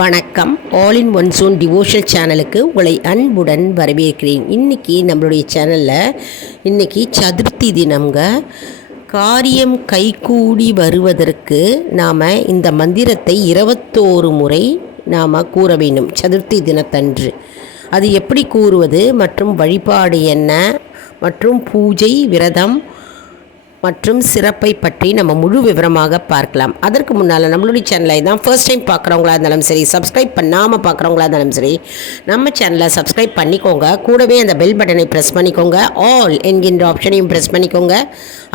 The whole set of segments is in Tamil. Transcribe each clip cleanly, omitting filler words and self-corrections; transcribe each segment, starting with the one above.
வணக்கம். All in one zone devotional சேனலுக்கு உங்களை அன்புடன் வரவேற்கிறேன். இன்றைக்கி நம்மளுடைய சேனலில் இன்றைக்கி சதுர்த்தி தினம்ங்க. காரியம் கைகூடி வருவதற்கு நாம் இந்த மந்திரத்தை 21 முறை நாம் கூற வேண்டும் சதுர்த்தி தினத்தன்று. அது எப்படி கூறுவது மற்றும் வழிபாடு என்ன மற்றும் பூஜை விரதம் மற்றும் சிறப்பை பற்றி நம்ம முழு விவரமாக பார்க்கலாம். அதற்கு முன்னால் நம்மளுடைய சேனலை தான் ஃபர்ஸ்ட் டைம் பார்க்குறவங்களா இருந்தாலும் சரி, சப்ஸ்கிரைப் பண்ணாமல் பார்க்குறவங்களா இருந்தாலும் சரி, நம்ம சேனலை சப்ஸ்கிரைப் பண்ணிக்கோங்க. கூடவே அந்த பெல் பட்டனை ப்ரெஸ் பண்ணிக்கோங்க. ஆல் என்கின்ற ஆப்ஷனையும் ப்ரெஸ் பண்ணிக்கோங்க.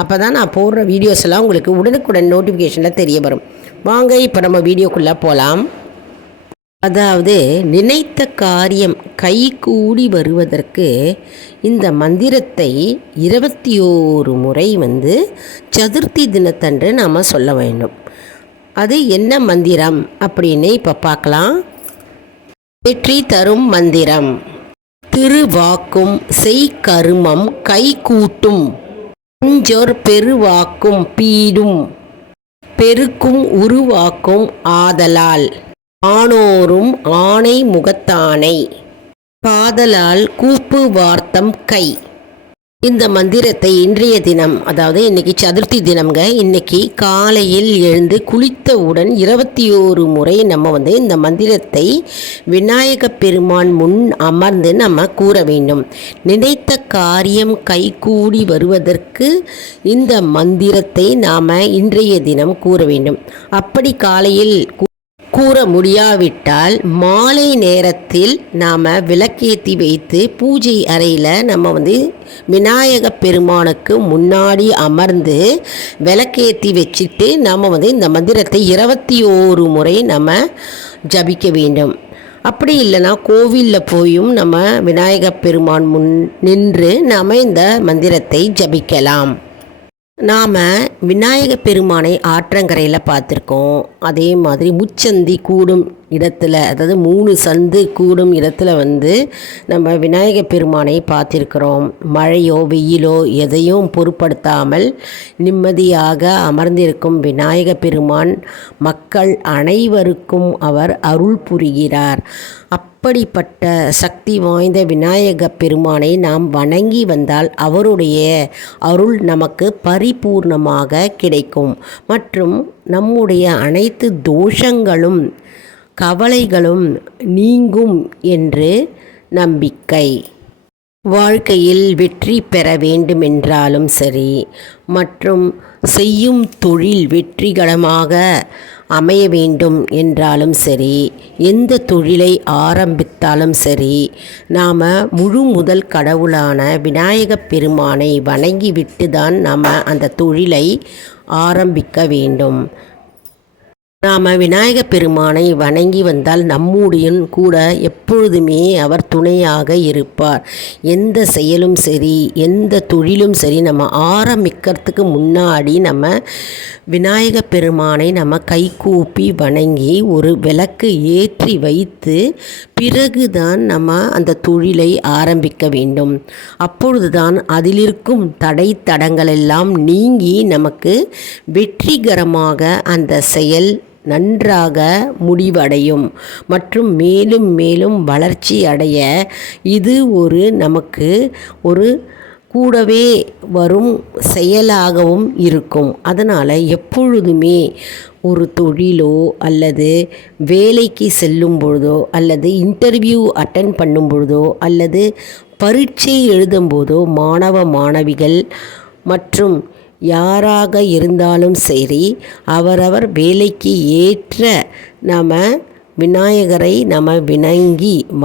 அப்போ தான் நான் போடுற வீடியோஸ் எல்லாம் உங்களுக்கு உடனுக்குடன் நோட்டிஃபிகேஷனில் தெரிய வரும். வாங்க இப்போ நம்ம வீடியோக்குள்ளே போகலாம். அதாவது நினைத்த காரியம் கைகூடி வருவதற்கு இந்த மந்திரத்தை 21 முறை சதுர்த்தி தினத்தன்று நாம் சொல்ல வேண்டும். அது என்ன மந்திரம் அப்படின்னு இப்போ பார்க்கலாம். வெற்றி தரும் மந்திரம். திருவாக்கும் செய்கருமம் கைகூட்டும், பஞ்சோர் பெருவாக்கும் பீடும், பெருக்கும் உருவாக்கும் ஆதலால், ஆனோரும் ஆணை முகத்தானை, காதலால் கூப்பு வார்த்தம் கை. இந்த மந்திரத்தை இன்றைய தினம், அதாவது இன்றைக்கி சதுர்த்தி தினம்ங்க, இன்றைக்கி காலையில் எழுந்து குளித்தவுடன் 21 முறை நம்ம இந்த மந்திரத்தை விநாயக பெருமான் முன் அமர்ந்து நம்ம கூற வேண்டும். நினைத்த காரியம் கைகூடி வருவதற்கு இந்த மந்திரத்தை நாம் இன்றைய தினம் கூற வேண்டும். அப்படி காலையில் கூற முடியாவிட்டால் மாலை நேரத்தில் நாம் விளக்கேற்றி வைத்து பூஜை அறையில் நம்ம விநாயக பெருமானுக்கு முன்னாடி அமர்ந்து விளக்கேற்றி வச்சுட்டு நாம் இந்த மந்திரத்தை 21 முறை நம்ம ஜபிக்க வேண்டும். அப்படி இல்லைனா கோவிலில் போயும் நம்ம விநாயக பெருமான் முன் நின்று நாம் இந்த மந்திரத்தை ஜபிக்கலாம். நாம் விநாயக பெருமானை ஆற்றங்கரையில் பார்த்துருக்கோம். அதே மாதிரி முச்சந்தி கூடும் இடத்துல, அதாவது 3 சந்து கூடும் இடத்துல நம்ம விநாயக பெருமானை பார்த்திருக்கிறோம். மழையோ வெயிலோ எதையும் பொருட்படுத்தாமல் நிம்மதியாக அமர்ந்திருக்கும் விநாயக பெருமான் மக்கள் அனைவருக்கும் அவர் அருள் புரிகிறார். அப்படிப்பட்ட சக்தி வாய்ந்த விநாயக பெருமானை நாம் வணங்கி வந்தால் அவருடைய அருள் நமக்கு பரிபூர்ணமாக கிடைக்கும். மற்றும் நம்முடைய அனைத்து தோஷங்களும் கவலைகளும் நீங்கும் என்று நம்பிக்கை. வாழ்க்கையில் வெற்றி பெற வேண்டுமென்றாலும் சரி, மற்றும் செய்யும் தொழில் வெற்றிகரமாக அமைய வேண்டும் என்றாலும் சரி, எந்த தொழிலை ஆரம்பித்தாலும் சரி, நாம் முழு முதல் கடவுளான விநாயக பெருமானை வணங்கிவிட்டு தான் நாம் அந்த தொழிலை ஆரம்பிக்க வேண்டும். நாம் விநாயக பெருமானை வணங்கி வந்தால் நம்முடைய கூட எப்பொழுதுமே அவர் துணையாக இருப்பார். எந்த செயலும் சரி, எந்த தொழிலும் சரி, நம்ம ஆரம்பிக்கிறதுக்கு முன்னாடி நம்ம விநாயக பெருமானை நம்ம கைகூப்பி வணங்கி ஒரு விளக்கு ஏற்றி வைத்து பிறகுதான் நம்ம அந்த தொழிலை ஆரம்பிக்க வேண்டும். அப்பொழுதுதான் அதிலிருக்கும் தடை தடங்களெல்லாம் நீங்கி நமக்கு வெற்றிகரமாக அந்த செயல் நன்றாக முடிவடையும். மற்றும் மேலும் மேலும் வளர்ச்சி அடைய இது நமக்கு ஒரு கூடவே வரும் செயலாகவும் இருக்கும். அதனால் எப்பொழுதுமே ஒரு தொழிலோ அல்லது வேலைக்கு செல்லும் பொழுதோ அல்லது இன்டர்வியூ அட்டன் பண்ணும் பொழுதோ அல்லது பரீட்சை எழுதும்போதோ மாணவ மாணவிகள் மற்றும் யாராக இருந்தாலும் சரி, அவரவர் வேலைக்கு ஏற்ற நாம் விநாயகரை நாம்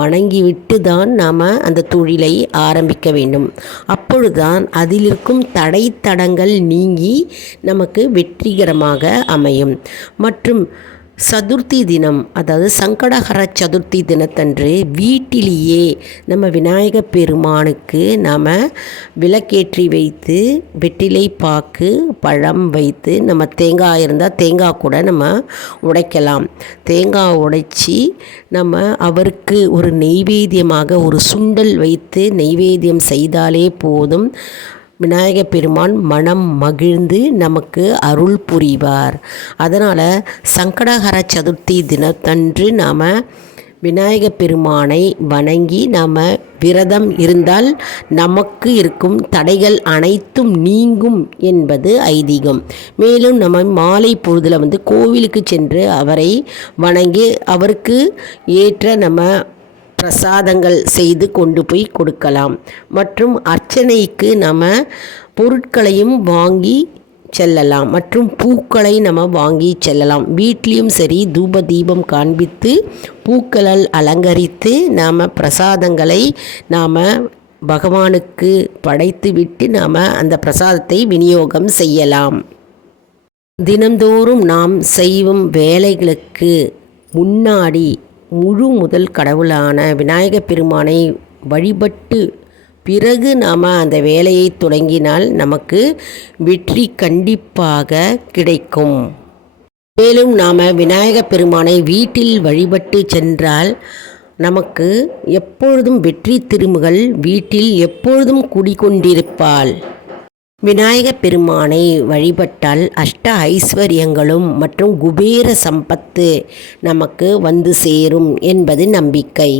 வணங்கிவிட்டு தான் நாம் அந்த தொழிலை ஆரம்பிக்க வேண்டும். அப்பொழுதுதான் அதிலிருக்கும் தடை தடங்கள் நீங்கி நமக்கு வெற்றிகரமாக அமையும். மற்றும் சதுர்த்தி தினம், அதாவது சங்கடஹர சதுர்த்தி தினத்தன்று வீட்டிலேயே நம்ம விநாயக பெருமானுக்கு நாம் விளக்கேற்றி வைத்து வெற்றிலை பாக்கு பழம் வைத்து, நம்ம தேங்காய் இருந்தால் தேங்காய் கூட நம்ம உடைக்கலாம். தேங்காய் உடைச்சி நம்ம அவருக்கு ஒரு நெய்வேத்தியமாக ஒரு சுண்டல் வைத்து நெய்வேத்தியம் செய்தாலே போதும். விநாயகப் பெருமான் மனம் மகிழ்ந்து நமக்கு அருள் புரிவார். அதனால் சங்கடஹர சதுர்த்தி தினத்தன்று நாம் விநாயகப் பெருமானை வணங்கி நாம் விரதம் இருந்தால் நமக்கு இருக்கும் தடைகள் அனைத்தும் நீங்கும் என்பது ஐதீகம். மேலும் நம்ம மாலை பொழுதில் கோவிலுக்கு சென்று அவரை வணங்கி அவருக்கு ஏற்ற நம்ம பிரசாதங்கள் செய்து கொண்டு போய் கொடுக்கலாம். மற்றும் அர்ச்சனைக்கு நம்ம பொருட்களையும் வாங்கி செல்லலாம் மற்றும் பூக்களை நம்ம வாங்கி செல்லலாம். வீட்லேயும் சரி தூப தீபம் காண்பித்து பூக்களால் அலங்கரித்து நாம் பிரசாதங்களை நாம் பகவானுக்கு படைத்து விட்டு நாம் அந்த பிரசாதத்தை விநியோகம் செய்யலாம். தினந்தோறும் நாம் செய்யும் வேலைகளுக்கு முன்னாடி முழு முதல் கடவுளான விநாயகப் பெருமானை வழிபட்டு பிறகு நாம் அந்த வேலையை தொடங்கினால் நமக்கு வெற்றி கண்டிப்பாக கிடைக்கும். மேலும் நாம் விநாயகப் பெருமானை வீட்டில் வழிபட்டு சென்றால் நமக்கு எப்பொழுதும் வெற்றி திருமகள் வீட்டில் எப்பொழுதும் குடிகொண்டிருப்பாள். விநாயகப் பெருமானை வழிபட்டால் அஷ்ட ஐஸ்வர்யங்களும் மற்றும் குபேர சம்பத்து நமக்கு வந்து சேரும் என்பது நம்பிக்கை.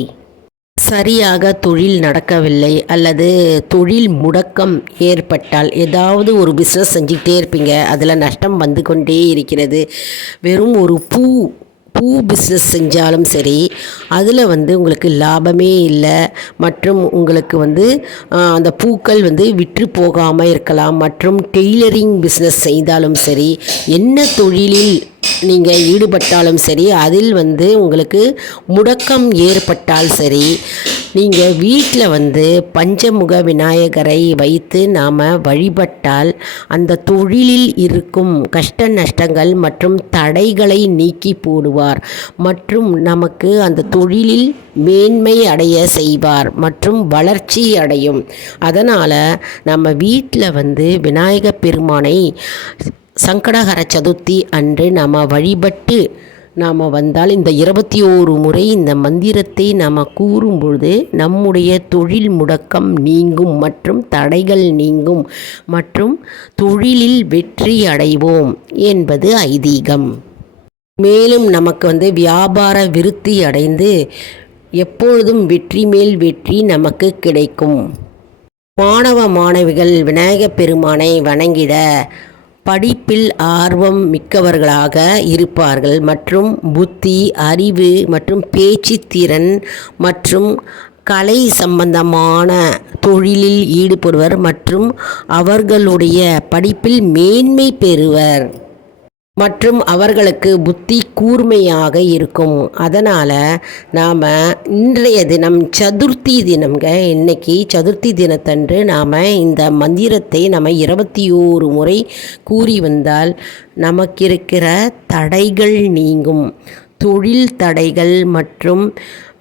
சரியாக தொழில் நடக்கவில்லை அல்லது தொழில் முடக்கம் ஏற்பட்டால் ஏதாவது ஒரு பிஸ்னஸ் செஞ்சுக்கிட்டே இருப்பீங்க, அதில் நஷ்டம் வந்து கொண்டே இருக்கிறது. வெறும் ஒரு பூ பிஸ்னஸ் செஞ்சாலும் சரி அதில் உங்களுக்கு லாபமே இல்லை மற்றும் உங்களுக்கு அந்த பூக்கள் விற்று போகாமல் இருக்கலாம். மற்றும் டெய்லரிங் பிஸ்னஸ் செய்தாலும் சரி என்ன தொழிலில் நீங்கள் ஈடுபட்டாலும் சரி அதில் உங்களுக்கு முடக்கம் ஏற்பட்டால் சரி நீங்கள் வீட்டில் பஞ்சமுக விநாயகரை வைத்து நாம் வழிபட்டால் அந்த தொழிலில் இருக்கும் கஷ்ட நஷ்டங்கள் மற்றும் தடைகளை நீக்கி போடுவார் மற்றும் நமக்கு அந்த தொழிலில் மேன்மை அடைய செய்வார் மற்றும் வளர்ச்சி அடையும். அதனால் நம்ம வீட்டில் விநாயகப் பெருமானை சங்கடஹர சதுர்த்தி அன்று நாம் வழிபட்டு நாம் வந்தால் இந்த 21 முறை இந்த மந்திரத்தை நாம் கூறும்பொழுது நம்முடைய தொழில் முடக்கம் நீங்கும் மற்றும் தடைகள் நீங்கும் மற்றும் தொழிலில் வெற்றி அடைவோம் என்பது ஐதீகம். மேலும் நமக்கு வியாபார விருத்தி அடைந்து எப்பொழுதும் வெற்றி மேல் வெற்றி நமக்கு கிடைக்கும். மாணவ மாணவிகள் விநாயகப் பெருமானை வணங்கிட படிப்பில் ஆர்வம் மிக்கவர்களாக இருப்பார்கள் மற்றும் புத்தி, அறிவு மற்றும் பேச்சுத்திறன் மற்றும் கலை சம்பந்தமான தொழிலில் ஈடுபடுவர் மற்றும் அவர்களுடைய படிப்பில் மேன்மை பெறுவர் மற்றும் அவர்களுக்கு புத்தி கூர்மையாக இருக்கும். அதனால் நாம் இன்றைய தினம் சதுர்த்தி தினம்ங்க. இன்னைக்கு சதுர்த்தி தினத்தன்று நாம் இந்த மந்திரத்தை நம்ம 21 முறை கூறி வந்தால் நமக்கு இருக்கிற தடைகள் நீங்கும். தொழில் தடைகள் மற்றும்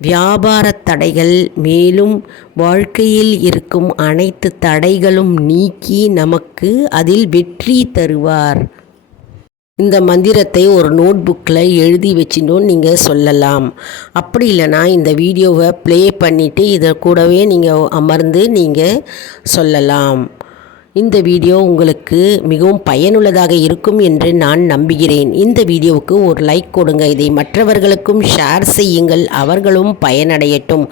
வியாபார தடைகள் மேலும் வாழ்க்கையில் இருக்கும் அனைத்து தடைகளும் நீக்கி நமக்கு அதில் வெற்றி தருவார். இந்த மந்திரத்தை ஒரு நோட் புக்கில் எழுதி வச்சுட்டோன்னு நீங்கள் சொல்லலாம். அப்படி இல்லைனா இந்த வீடியோவை ப்ளே பண்ணிவிட்டு இதை கூடவே நீங்கள் அமர்ந்து நீங்கள் சொல்லலாம். இந்த வீடியோ உங்களுக்கு மிகவும் பயனுள்ளதாக இருக்கும் என்று நான் நம்புகிறேன். இந்த வீடியோவுக்கு ஒரு லைக் கொடுங்க. இதை மற்றவர்களுக்கும் ஷேர் செய்யுங்கள், அவர்களும் பயனடையட்டும்.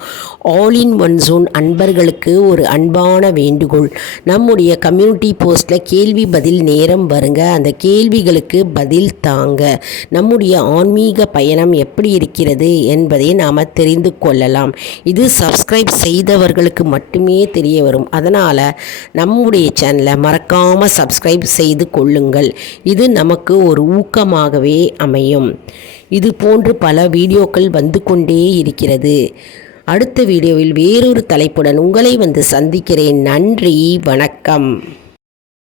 ஆல் இன் ஒன் ஜோன் அன்பர்களுக்கு ஒரு அன்பான வேண்டுகோள். நம்முடைய கம்யூனிட்டி போஸ்ட்டில் கேள்வி பதில் நேரம் வருங்க. அந்த கேள்விகளுக்கு பதில் தாங்க. நம்முடைய ஆன்மீக பயணம் எப்படி இருக்கிறது என்பதை நாம் தெரிந்து கொள்ளலாம். இது சப்ஸ்கிரைப் செய்தவர்களுக்கு மட்டுமே தெரிய வரும். அதனால் நம்முடைய சேனலை மறக்காமல் சப்ஸ்கிரைப் செய்து கொள்ளுங்கள். இது நமக்கு ஒரு ஊக்கமாகவே அமையும். இது போன்று பல வீடியோக்கள் வந்து கொண்டே இருக்கிறது. அடுத்த வீடியோவில் வேறொரு தலைப்புடன் உங்களை சந்திக்கிறேன். நன்றி, வணக்கம்.